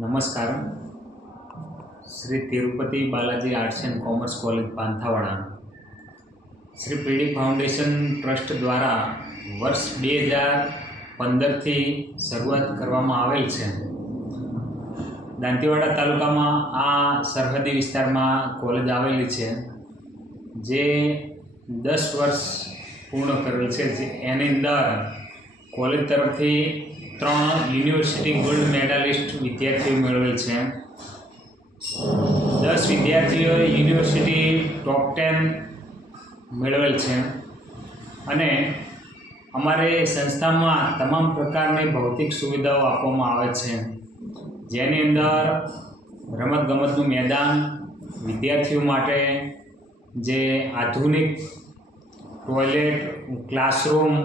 નમસ્કાર. Shri Tirupati Balaji arts and commerce college Panthawada Shri PD foundation trust દ્વારા વર્ષ 2015થી શરૂઆત કરવામાં આવેલ છે. દાંતીવાડા તાલુકામાં આ સરહદી વિસ્તારમાં કોલેજ આવેલી છે, જે 10 વર્ષ પૂર્ણ કરેલ છે. એની અંદર કોલેજ તરફથી 3 યુનિવર્સિટી ગોલ્ડ મેડાલિસ્ટ વિદ્યાર્થીઓ મેળવેલ છે. 10 વિદ્યાર્થીઓએ યુનિવર્સિટી ટોપ 10 મેળવેલ છે. અને અમારે સંસ્થામાં તમામ પ્રકારની ભૌતિક સુવિધાઓ આપવામાં આવે છે, જેની અંદર રમતગમતનું મેદાન, વિદ્યાર્થીઓ માટે જે આધુનિક ટોયલેટ, ક્લાસરૂમ,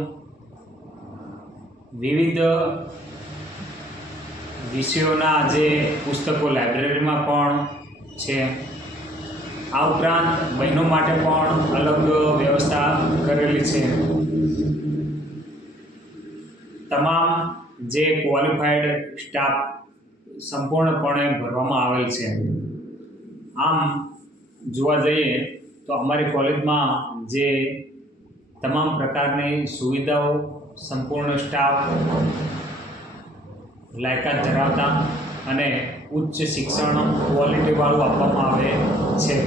વિવિધ વિષયોના જે પુસ્તકો લાઇબ્રેરીમાં પણ છે. આ ઉપરાંત બહેનો માટે પણ અલગ વ્યવસ્થા કરેલી છે. તમામ જે ક્વોલિફાઈડ સ્ટાફ સંપૂર્ણપણે ભરવામાં આવેલ છે. આમ જોવા જઈએ તો અમારી કોલેજમાં જે તમામ પ્રકારની સુવિધાઓ, સંપૂર્ણ સ્ટાફ, લાયકાત ધરાવતા અને ઉચ્ચ શિક્ષણ ક્વોલિટીવાળું આપવામાં આવે છે.